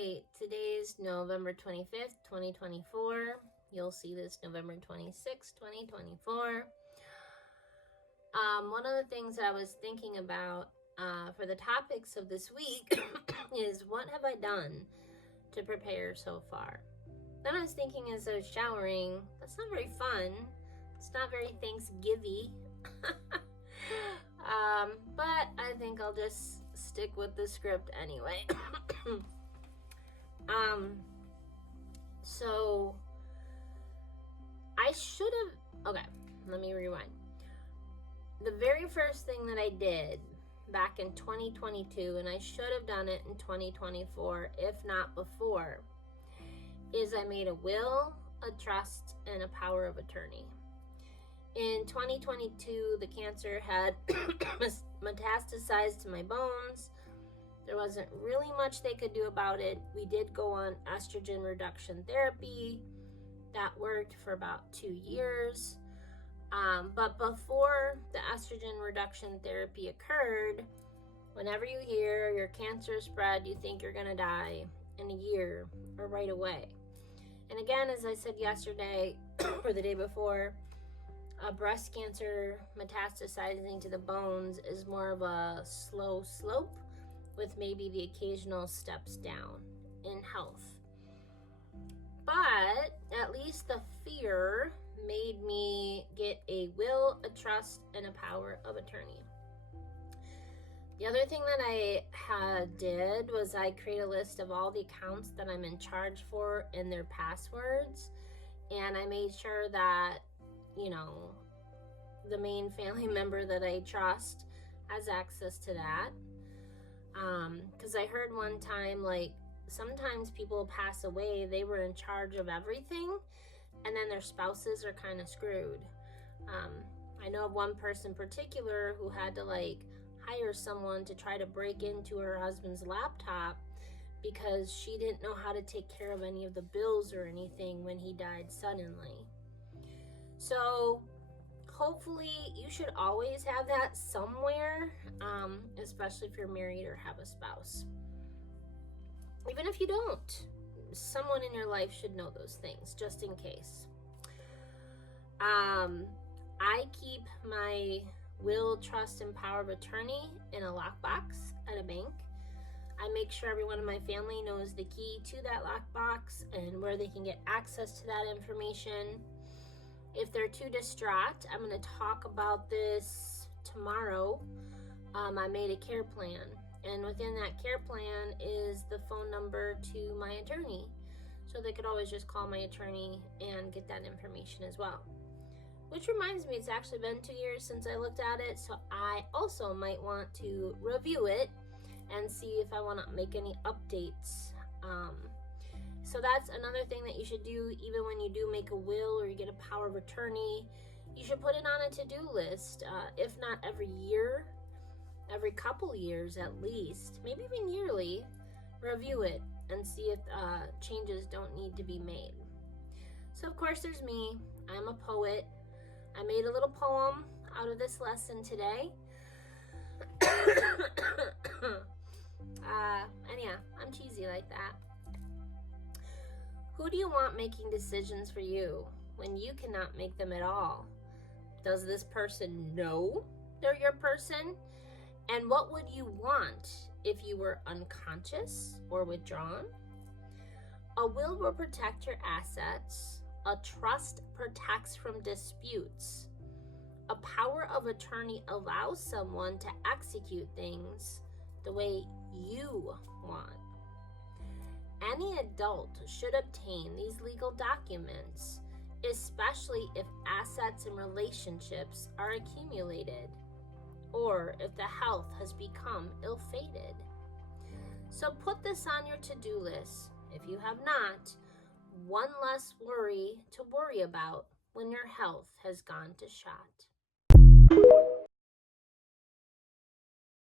right, today's November 25th, 2024. You'll see this November 26th, 2024. One of the things that I was thinking about for the topics of this week is what have I done to prepare so far? Then I was thinking as I was showering, that's not very fun. It's not very Thanksgiving. But I think I'll just stick with the script anyway. So I should have, okay, let me rewind. The very first thing that I did back in 2022, and I should have done it in 2024, if not before, is I made a will, a trust, and a power of attorney. In 2022, the cancer had metastasized to my bones. There wasn't really much they could do about it. We did go on estrogen reduction therapy. That worked for about 2 years. But before the estrogen reduction therapy occurred, whenever you hear your cancer spread, you think you're going to die in a year or right away. And again, as I said yesterday or the day before, breast cancer metastasizing to the bones is more of a slow slope with maybe the occasional steps down in health. But at least the fear made me get a will, a trust, and a power of attorney. The other thing that I did was I create a list of all the accounts that I'm in charge for and their passwords. And I made sure that, the main family member that I trust has access to that. Because I heard one time, sometimes people pass away, they were in charge of everything, and then their spouses are kind of screwed. I know of one person in particular who had to hire someone to try to break into her husband's laptop because she didn't know how to take care of any of the bills or anything when he died suddenly. So hopefully you should always have that somewhere, especially if you're married or have a spouse. Even if you don't, someone in your life should know those things, just in case. I keep my will, trust, and power of attorney in a lockbox at a bank. I make sure everyone in my family knows the key to that lockbox and where they can get access to that information. If they're too distraught, I'm going to talk about this tomorrow. I made a care plan, and within that care plan is the phone number to my attorney, so they could always just call my attorney and get that information as well. Which reminds me, it's actually been 2 years since I looked at it, so I also might want to review it and see if I want to make any updates. So that's another thing that you should do. Even when you do make a will or you get a power of attorney, you should put it on a to-do list, if not every year, every couple years at least, maybe even yearly. Review it and see if changes don't need to be made. So of course there's me. I'm a poet. I made a little poem out of this lesson today. And yeah, I'm cheesy like that. Who do you want making decisions for you when you cannot make them at all? Does this person know they're your person? And what would you want if you were unconscious or withdrawn? A will protect your assets. A trust protects from disputes. A power of attorney allows someone to execute things the way you want. Any adult should obtain these legal documents, especially if assets and relationships are accumulated, or if the health has become ill-fated. So put this on your to-do list. If you have not, one less worry to worry about when your health has gone to shot.